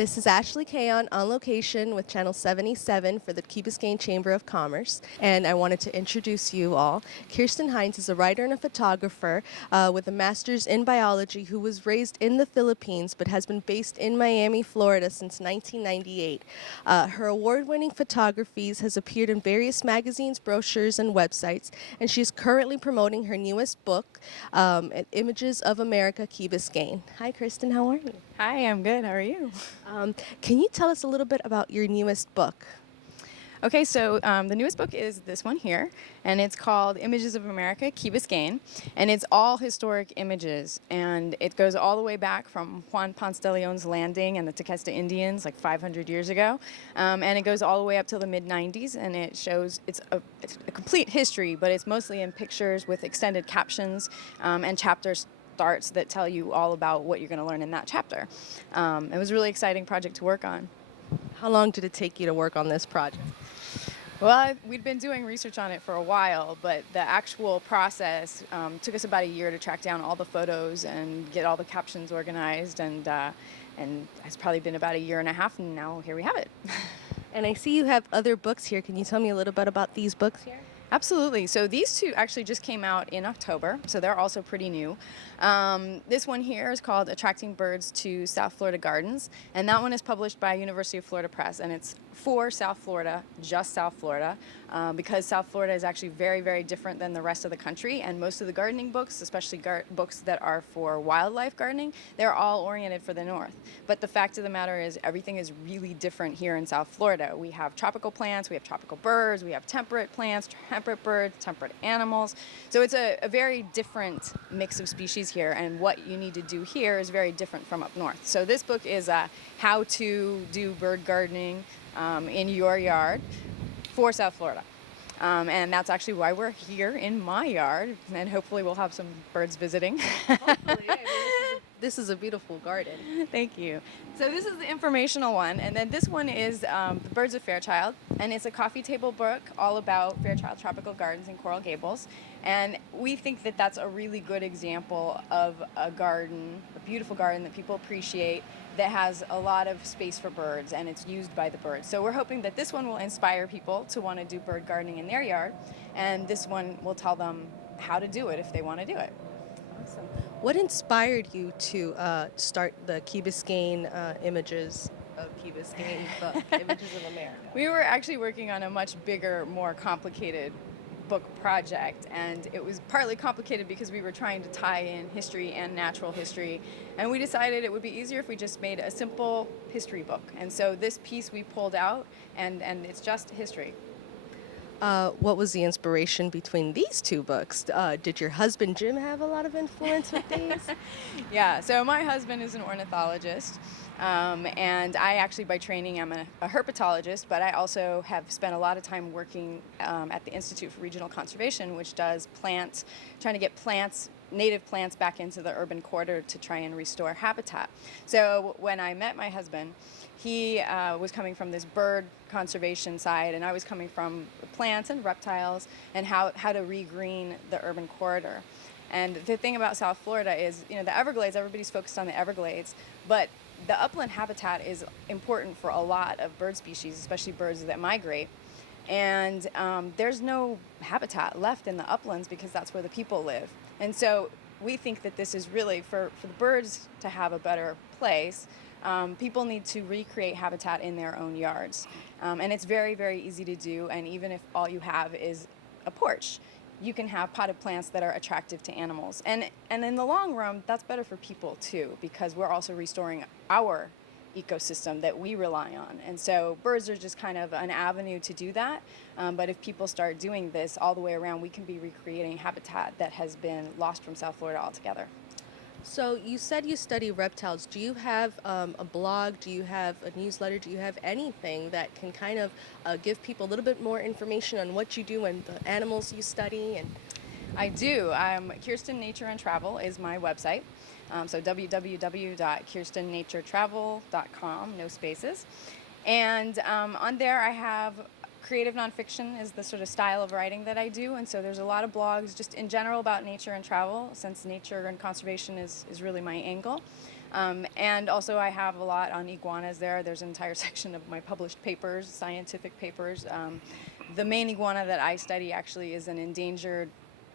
This is Ashley Kayon on location with Channel 77 for the Key Biscayne Chamber of Commerce, and I wanted to introduce you all. Kirsten Hines is a writer and a photographer with a master's in biology who was raised in the Philippines but has been based in Miami, Florida since 1998. Her award-winning photographies has appeared in various magazines, brochures, and websites, and she's currently promoting her newest book, Images of America, Key Biscayne. Hi, Kirsten. How are you? Hi, I'm good. How are you? Can you tell us a little bit about your newest book? Okay, so the newest book is this one here, and it's called Images of America, Key Biscayne, and it's all historic images, and it goes all the way back from Juan Ponce de Leon's landing and the Tequesta Indians like 500 years ago, and it goes all the way up till the mid-90s, and it shows it's a complete history, but it's mostly in pictures with extended captions and chapters starts that tell you all about what you're going to learn in that chapter. It was a really exciting project to work on. How long did it take you to work on this project? Well, we'd been doing research on it for a while, but the actual process took us about a year to track down all the photos and get all the captions organized, and it's probably been about a year and a half, and now here we have it. And I see you have other books here. Can you tell me a little bit about these books here? Absolutely. So these two actually just came out in October, so they're also pretty new. This one here is called Attracting Birds to South Florida Gardens, and that one is published by University of Florida Press, and it's for South Florida, just South Florida, because South Florida is actually very, very different than the rest of the country, and most of the gardening books, especially books that are for wildlife gardening, they're all oriented for the north. But the fact of the matter is everything is really different here in South Florida. We have tropical plants, we have tropical birds, we have temperate plants, temperate birds, temperate animals. So it's a very different mix of species here, and what you need to do here is very different from up north. So this book is how to do bird gardening in your yard for South Florida. And that's actually why we're here in my yard, and hopefully we'll have some birds visiting. Hopefully. This is a beautiful garden. Thank you. So this is the informational one, and then this one is The Birds of Fairchild, and it's a coffee table book all about Fairchild Tropical Gardens in Coral Gables. And we think that that's a really good example of a garden, a beautiful garden that people appreciate, that has a lot of space for birds, and it's used by the birds. So we're hoping that this one will inspire people to want to do bird gardening in their yard, and this one will tell them how to do it if they want to do it. Awesome. What inspired you to start the Key Biscayne Images of Key Biscayne book, Images of America? We were actually working on a much bigger, more complicated book project, and it was partly complicated because we were trying to tie in history and natural history, and we decided it would be easier if we just made a simple history book. And so this piece we pulled out, and it's just history. What was the inspiration between these two books? Did your husband Jim have a lot of influence with these? Yeah, so my husband is an ornithologist, and I actually by training am a herpetologist, but I also have spent a lot of time working at the Institute for Regional Conservation, which does trying to get native plants back into the urban corridor to try and restore habitat. So when I met my husband, he was coming from this bird conservation side, and I was coming from plants and reptiles and how to regreen the urban corridor. And the thing about South Florida is, the Everglades, everybody's focused on the Everglades, but the upland habitat is important for a lot of bird species, especially birds that migrate. And there's no habitat left in the uplands because that's where the people live. And so we think that this is really, for the birds to have a better place, people need to recreate habitat in their own yards. And it's very, very easy to do, and even if all you have is a porch, you can have potted plants that are attractive to animals. And in the long run, that's better for people too, because we're also restoring our ecosystem that we rely on. And so birds are just kind of an avenue to do that. But if people start doing this all the way around, we can be recreating habitat that has been lost from South Florida altogether. So you said you study reptiles. Do you have a blog? Do you have a newsletter? Do you have anything that can kind of give people a little bit more information on what you do and the animals you study? And I do. Kirsten Nature and Travel is my website. So www.kirstennaturetravel.com, no spaces. And on there I have creative nonfiction is the sort of style of writing that I do, and so there's a lot of blogs just in general about nature and travel, since nature and conservation is really my angle. And also I have a lot on iguanas there. There's an entire section of my published papers, scientific papers. The main iguana that I study actually is an endangered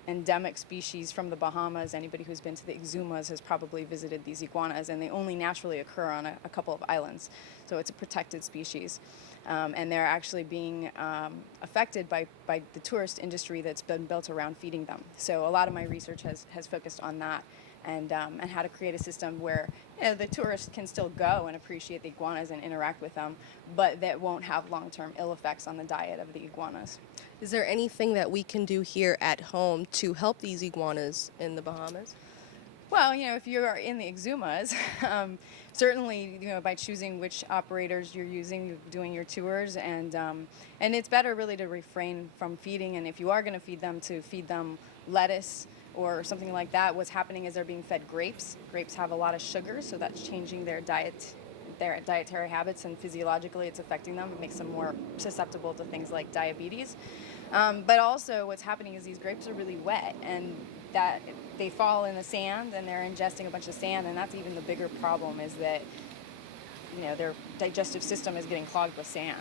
endemic species from the Bahamas. Anybody who's been to the Exumas has probably visited these iguanas, and they only naturally occur on a couple of islands. So it's a protected species. And they're actually being affected by the tourist industry that's been built around feeding them. So a lot of my research has focused on that and how to create a system where the tourists can still go and appreciate the iguanas and interact with them, but that won't have long-term ill effects on the diet of the iguanas. Is there anything that we can do here at home to help these iguanas in the Bahamas? Well, if you're in the Exumas, certainly, by choosing which operators you're using, doing your tours, and it's better really to refrain from feeding. And if you are going to feed them, to feed them lettuce or something like that. What's happening is they're being fed grapes. Grapes have a lot of sugar, so that's changing their diet, their dietary habits, and physiologically it's affecting them. It makes them more susceptible to things like diabetes. But also what's happening is these grapes are really wet, and that they fall in the sand and they're ingesting a bunch of sand, and that's even the bigger problem, is that their digestive system is getting clogged with sand.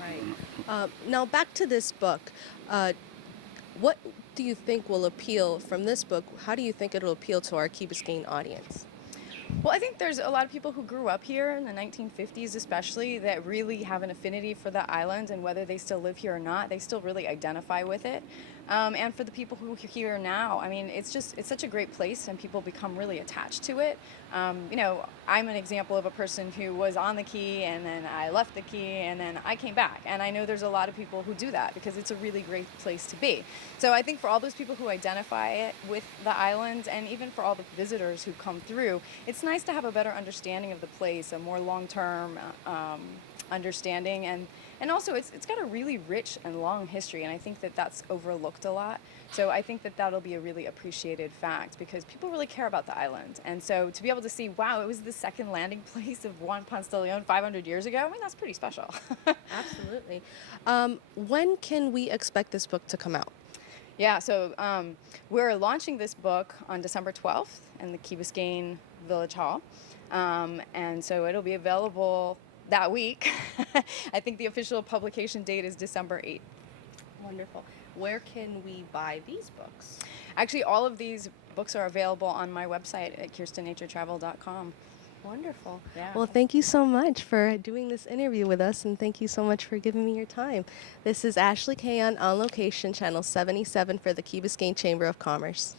Right. Now back to this book. What do you think will appeal from this book? How do you think it'll appeal to our Key Biscayne audience? Well, I think there's a lot of people who grew up here in the 1950s especially that really have an affinity for the island, and whether they still live here or not, they still really identify with it. And for the people who are here now, I mean, it's such a great place, and people become really attached to it. I'm an example of a person who was on the Key, and then I left the Key, and then I came back. And I know there's a lot of people who do that because it's a really great place to be. So I think for all those people who identify it with the island, and even for all the visitors who come through, it's nice to have a better understanding of the place, a more long-term understanding, and also it's got a really rich and long history, and I think that that's overlooked a lot. So I think that that'll be a really appreciated fact, because people really care about the island. And so to be able to see, wow, it was the second landing place of Juan Ponce de Leon 500 years ago, I mean, that's pretty special. Absolutely. When can we expect this book to come out? Yeah, so we're launching this book on December 12th in the Key Biscayne Village Hall. And so it'll be available that week. I think the official publication date is December 8th. Wonderful. Where can we buy these books? Actually, all of these books are available on my website at kirstennaturetravel.com. Wonderful. Yeah. Well, thank you so much for doing this interview with us, and thank you so much for giving me your time. This is Ashley Kayon on location, Channel 77 for the Key Biscayne Chamber of Commerce.